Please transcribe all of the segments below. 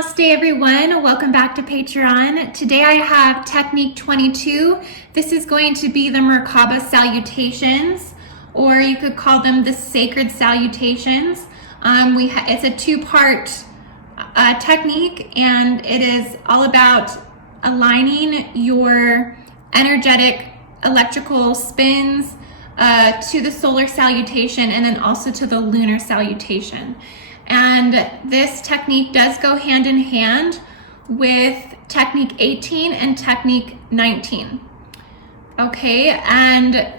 Namaste everyone, welcome back to Patreon. Today I have technique 22. This is going to be the Merkaba Salutations, or you could call them the Sacred Salutations. It's a two-part technique, and it is all about aligning your energetic electrical spins to the solar salutation and then also to the lunar salutation. And this technique does go hand in hand with technique 18 and technique 19. Okay, and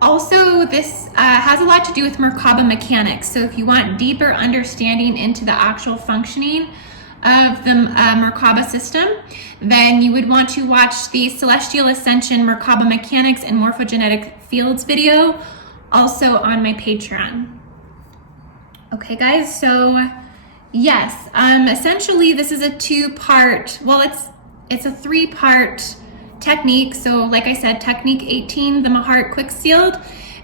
also this has a lot to do with Merkaba mechanics. So if you want deeper understanding into the actual functioning of the Merkaba system, then you would want to watch the Celestial Ascension Merkaba Mechanics and Morphogenetic Fields video, also on my Patreon. Okay guys, so yes, essentially this is a two-part, well it's a three-part technique. So like I said, technique 18, the Mahart Quick Sealed,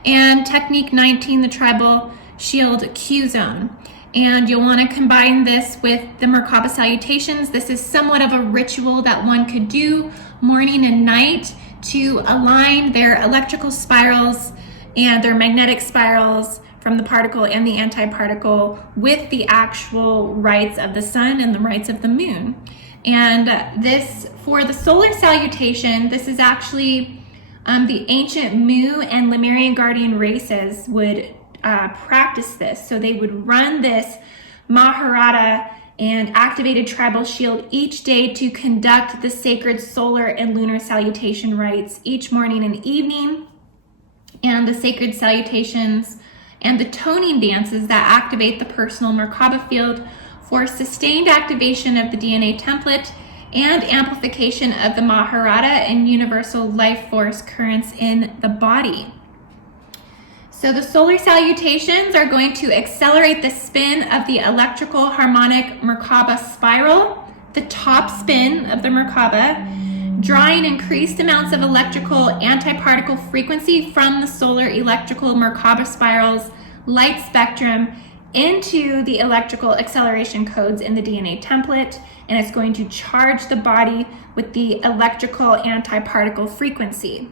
and technique 19, the Tribal Shield Q Zone. And you'll want to combine this with the Merkaba Salutations. This is somewhat of a ritual that one could do morning and night to align their electrical spirals and their magnetic spirals from the particle and the antiparticle with the actual rites of the sun and the rites of the moon. And this, for the solar salutation, this is actually the ancient Mu and Lemurian guardian races would practice this. So they would run this Maharata and activated tribal shield each day to conduct the sacred solar and lunar salutation rites each morning and evening. And the sacred salutations and the toning dances that activate the personal Merkaba field for sustained activation of the DNA template and amplification of the Maharata and universal life force currents in the body. So the solar salutations are going to accelerate the spin of the electrical harmonic Merkaba spiral, the top spin of the Merkaba, drawing increased amounts of electrical antiparticle frequency from the solar electrical Merkaba spiral's light spectrum into the electrical acceleration codes in the DNA template, and it's going to charge the body with the electrical antiparticle frequency.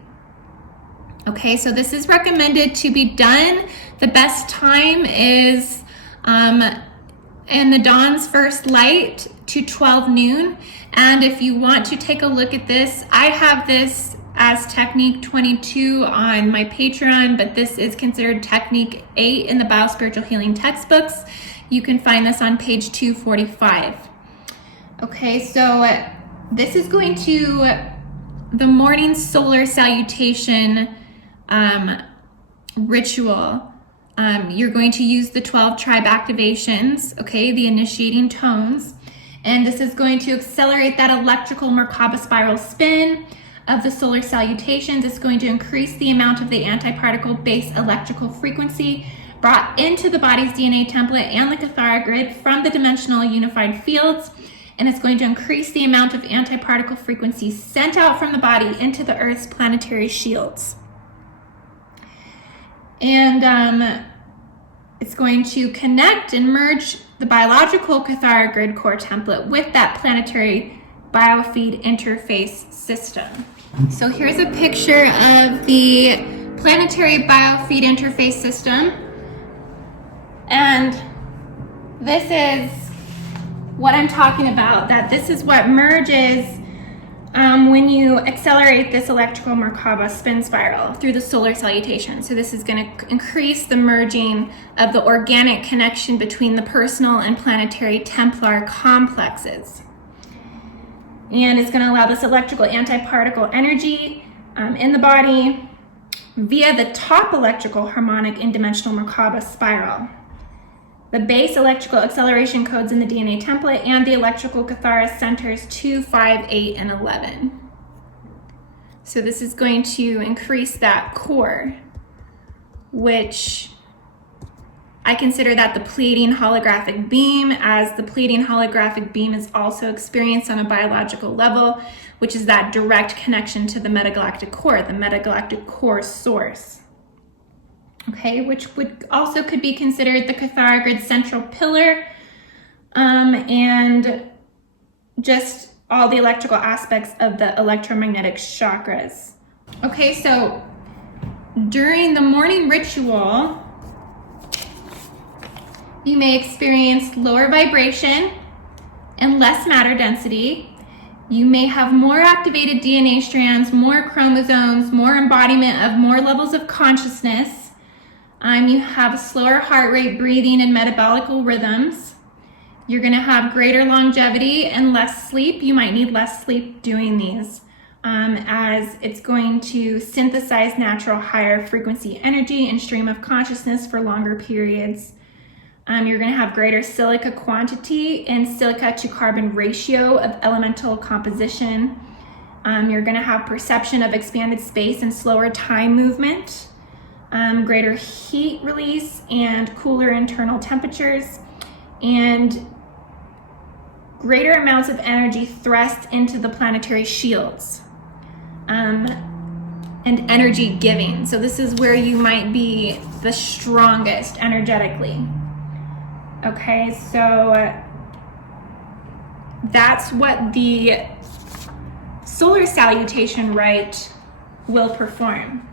Okay, so this is recommended to be done. The best time is in the dawn's first light to 12 noon. And if you want to take a look at this, I have this as technique 22 on my Patreon, but this is considered technique 8 in the Biospiritual Healing textbooks. You can find this on page 245. Okay, so this is going to the morning solar salutation ritual. You're going to use the 12 tribe activations, okay, the initiating tones, and this is going to accelerate that electrical Merkaba spiral spin of the solar salutations. It's going to increase the amount of the antiparticle base electrical frequency brought into the body's DNA template and the Cathara grid from the dimensional unified fields, and it's going to increase the amount of antiparticle frequency sent out from the body into the Earth's planetary shields. And it's going to connect and merge the biological Cathara grid core template with that planetary biofeed interface system. So here's a picture of the planetary biofeed interface system. And this is what I'm talking about, that this is what merges when you accelerate this electrical Merkaba spin spiral through the solar salutation. So this is going to increase the merging of the organic connection between the personal and planetary Templar complexes. And it's going to allow this electrical antiparticle energy in the body via the top electrical harmonic and dimensional Merkaba spiral, the base electrical acceleration codes in the DNA template, and the electrical Cathara centers 2, 5, 8, and 11. So this is going to increase that core, which I consider that the Pleiadian holographic beam, as the Pleiadian holographic beam is also experienced on a biological level, which is that direct connection to the metagalactic core, the metagalactic core source. Okay, which would also could be considered the Cathara grid central pillar and just all the electrical aspects of the electromagnetic chakras. Okay, so during the morning ritual, you may experience lower vibration and less matter density. You may have more activated DNA strands, more chromosomes, more embodiment of more levels of consciousness. You have a slower heart rate, breathing, and metabolical rhythms. You're going to have greater longevity and less sleep. You might need less sleep doing these, as it's going to synthesize natural higher frequency energy and stream of consciousness for longer periods. You're going to have greater silica quantity and silica to carbon ratio of elemental composition. You're going to have perception of expanded space and slower time movement, greater heat release and cooler internal temperatures, and greater amounts of energy thrust into the planetary shields, and energy giving. So this is where you might be the strongest energetically. Okay, so that's what the solar salutation rite will perform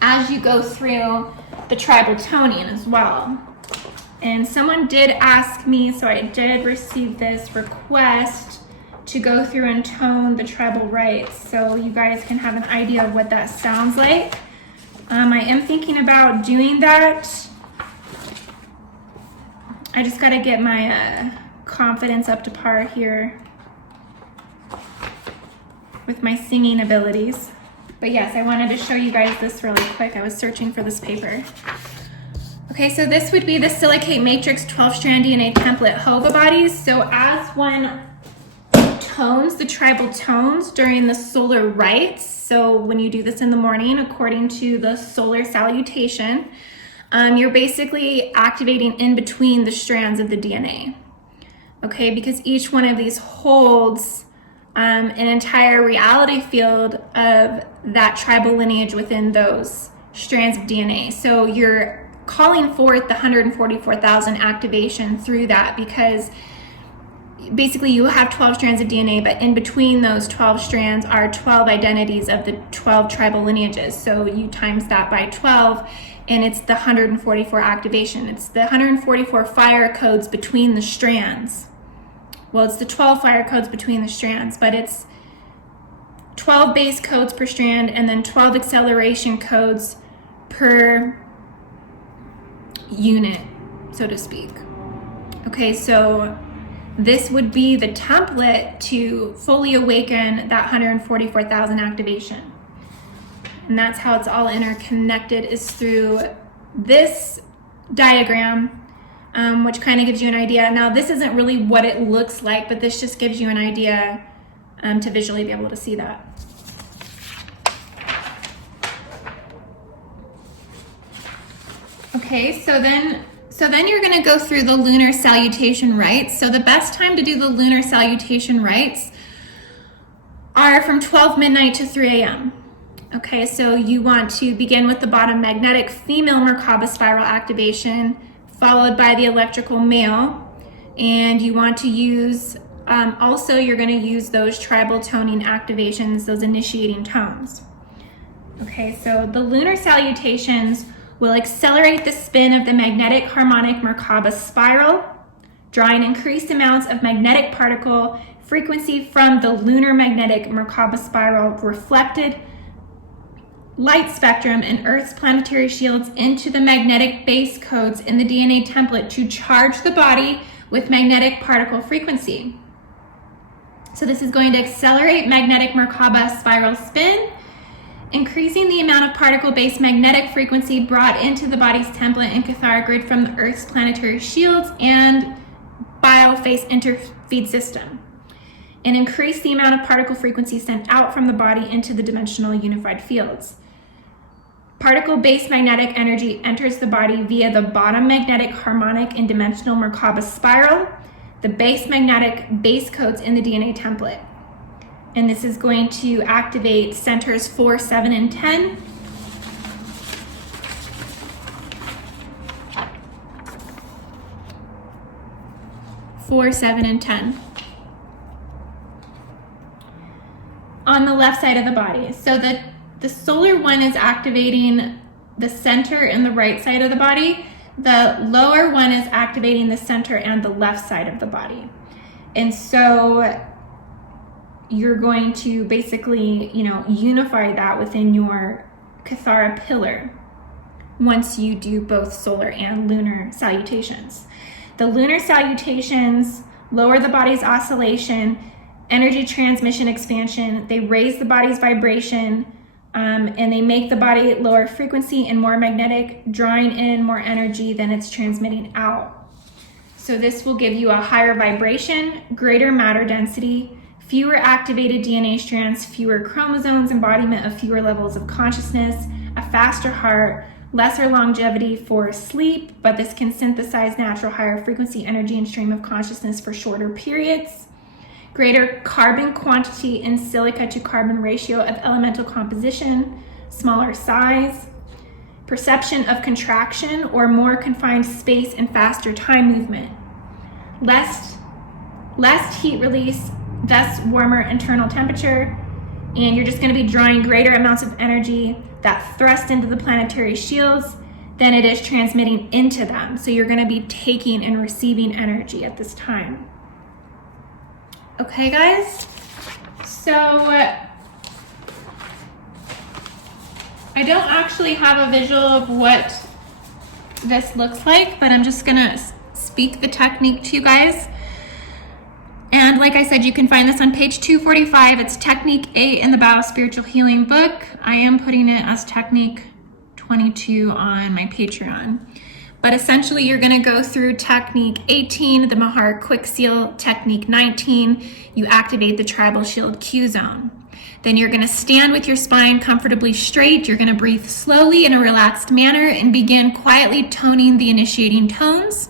as you go through the tribal toning as well. And someone did ask me, so I did receive this request to go through and tone the tribal rites, so you guys can have an idea of what that sounds like. I am thinking about doing that. I just got to get my confidence up to par here with my singing abilities. But yes, I wanted to show you guys this really quick. I was searching for this paper. Okay, so this would be the silicate matrix 12-strand DNA template HOVA bodies. So as one tones the tribal tones during the solar rites, so when you do this in the morning according to the solar salutation, you're basically activating in between the strands of the DNA, okay? Because each one of these holds an entire reality field of that tribal lineage within those strands of DNA. So you're calling forth the 144,000 activation through that, because basically you have 12 strands of DNA, but in between those 12 strands are 12 identities of the 12 tribal lineages. So you times that by 12, and it's the 144 activation. It's the 144 fire codes between the strands. Well, it's the 12 fire codes between the strands, but it's 12 base codes per strand and then 12 acceleration codes per unit, so to speak. Okay, so this would be the template to fully awaken that 144,000 activation. And that's how it's all interconnected, is through this diagram, which kind of gives you an idea. Now, this isn't really what it looks like, but this just gives you an idea to visually be able to see that. Okay, so then you're going to go through the lunar salutation rites. So the best time to do the lunar salutation rites are from 12 midnight to 3 a.m. Okay, so you want to begin with the bottom magnetic female Merkaba spiral activation, followed by the electrical male. And you want to use, also you're going to use those tribal toning activations, those initiating tones. Okay, so the lunar salutations will accelerate the spin of the magnetic harmonic Merkaba spiral, drawing increased amounts of magnetic particle frequency from the lunar magnetic Merkaba spiral reflected light spectrum and Earth's planetary shields into the magnetic base codes in the DNA template to charge the body with magnetic particle frequency. So this is going to accelerate magnetic Merkaba spiral spin, increasing the amount of particle-based magnetic frequency brought into the body's template and Cathara grid from the Earth's planetary shields and biophase interfeed system, and increase the amount of particle frequency sent out from the body into the dimensional unified fields. Particle-based magnetic energy enters the body via the bottom magnetic harmonic and dimensional Merkaba spiral, the base magnetic base codes in the DNA template. And this is going to activate centers 4, 7, and 10. 4, 7, and 10. On the left side of the body. So the solar one is activating the center and the right side of the body. The lower one is activating the center and the left side of the body. And so you're going to basically, unify that within your Kathara pillar once you do both solar and lunar salutations. The lunar salutations lower the body's oscillation, energy transmission expansion. They raise the body's vibration, and they make the body lower frequency and more magnetic, drawing in more energy than it's transmitting out. So this will give you a higher vibration, greater matter density, fewer activated DNA strands, fewer chromosomes, embodiment of fewer levels of consciousness, a faster heart, lesser longevity for sleep, but this can synthesize natural higher frequency energy and stream of consciousness for shorter periods. Greater carbon quantity in silica to carbon ratio of elemental composition, smaller size, perception of contraction or more confined space and faster time movement, less heat release, thus warmer internal temperature, and you're just going to be drawing greater amounts of energy that thrust into the planetary shields than it is transmitting into them. So you're going to be taking and receiving energy at this time. Okay, guys, so I don't actually have a visual of what this looks like, but I'm just gonna speak the technique to you guys. And like I said, you can find this on page 245. It's technique 8 in the Bao Spiritual Healing book. I am putting it as technique 22 on my Patreon. But essentially, you're going to go through technique 18, the Mahar Quick Seal, technique 19. You activate the tribal shield Q zone. Then you're going to stand with your spine comfortably straight. You're going to breathe slowly in a relaxed manner and begin quietly toning the initiating tones.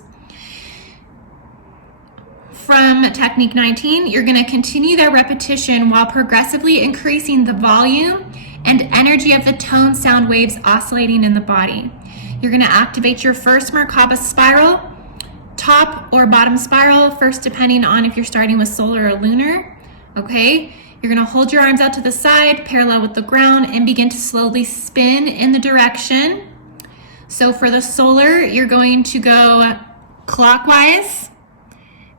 From technique 19, you're going to continue that repetition while progressively increasing the volume and energy of the tone sound waves oscillating in the body. You're going to activate your first Merkaba spiral, top or bottom spiral, first depending on if you're starting with solar or lunar. Okay, you're going to hold your arms out to the side, parallel with the ground, and begin to slowly spin in the direction. So for the solar, you're going to go clockwise,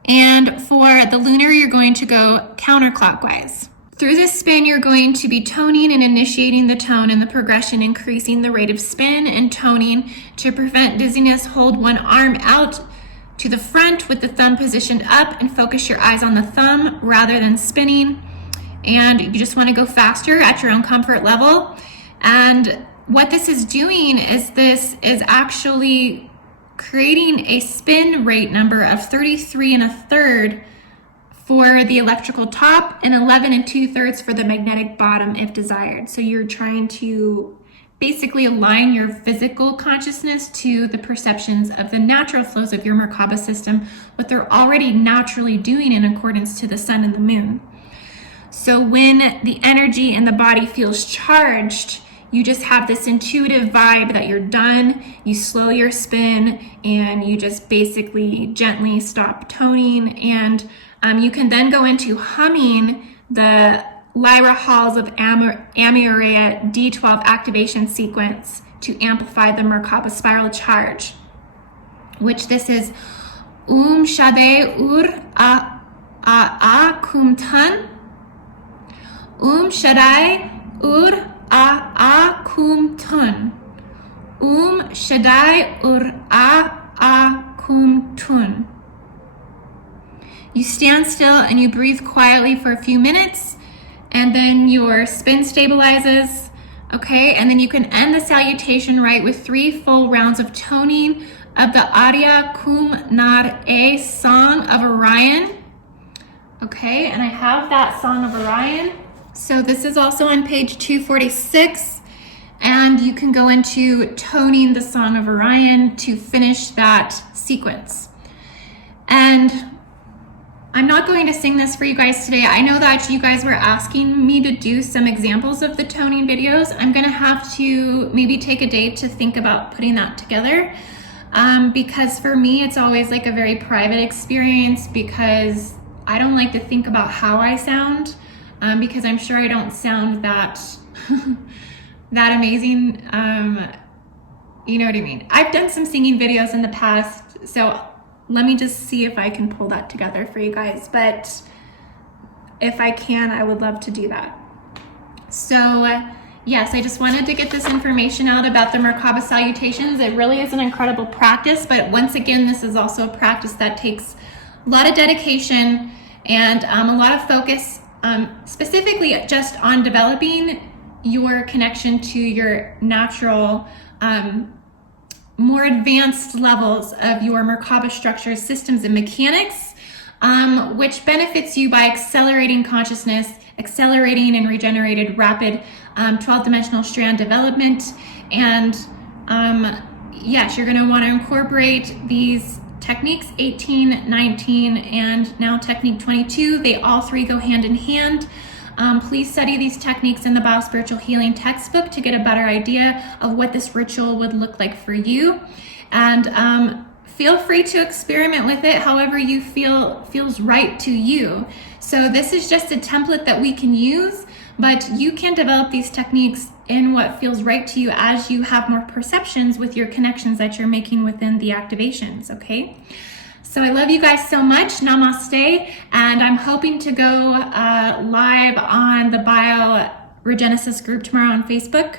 and for the lunar, you're going to go counterclockwise. Through this spin, you're going to be toning and initiating the tone in the progression, increasing the rate of spin and toning. To prevent dizziness, hold one arm out to the front with the thumb positioned up and focus your eyes on the thumb rather than spinning. And you just want to go faster at your own comfort level. And what this is doing is this is actually creating a spin rate number of 33 1/3 for the electrical top and 11 2/3 for the magnetic bottom if desired. So you're trying to basically align your physical consciousness to the perceptions of the natural flows of your Merkaba system, what they're already naturally doing in accordance to the sun and the moon. So when the energy in the body feels charged, you just have this intuitive vibe that you're done, you slow your spin, and you just basically gently stop toning, and you can then go into humming the Lyra Halls of Amureya D12 activation sequence to amplify the Merkaba spiral charge, which this is Shade Ur A Kum Tan, Shaddai Ur A Kum Tun, Shaddai Ur A Kum Tun. You stand still and you breathe quietly for a few minutes, and then your spin stabilizes, okay? And then you can end the salutation right with 3 full rounds of toning of the Arya Kum Nar E Song of Orion, okay? And I have that Song of Orion. So this is also on page 246, and you can go into toning the Song of Orion to finish that sequence. And I'm not going to sing this for you guys today. I know that you guys were asking me to do some examples of the toning videos. I'm gonna have to maybe take a day to think about putting that together. because for me, it's always like a very private experience because I don't like to think about how I sound, because I'm sure I don't sound that that amazing. You know what I mean? I've done some singing videos in the past, so let me just see if I can pull that together for you guys. But if I can, I would love to do that. So yes, I just wanted to get this information out about the Merkaba Salutations. It really is an incredible practice, but once again, this is also a practice that takes a lot of dedication and a lot of focus, specifically just on developing your connection to your natural, more advanced levels of your Merkaba structures, systems, and mechanics, which benefits you by accelerating consciousness, accelerating and regenerated rapid 12-dimensional strand development. And yes, you're going to want to incorporate these techniques 18, 19, and now technique 22. They all three go hand in hand. Please study these techniques in the Biospiritual Healing textbook to get a better idea of what this ritual would look like for you. And feel free to experiment with it however you feel feels right to you. So this is just a template that we can use, but you can develop these techniques in what feels right to you as you have more perceptions with your connections that you're making within the activations, okay? So I love you guys so much. Namaste. And I'm hoping to go live on the Bioregenesis group tomorrow on Facebook.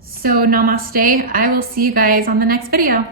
So namaste. I will see you guys on the next video.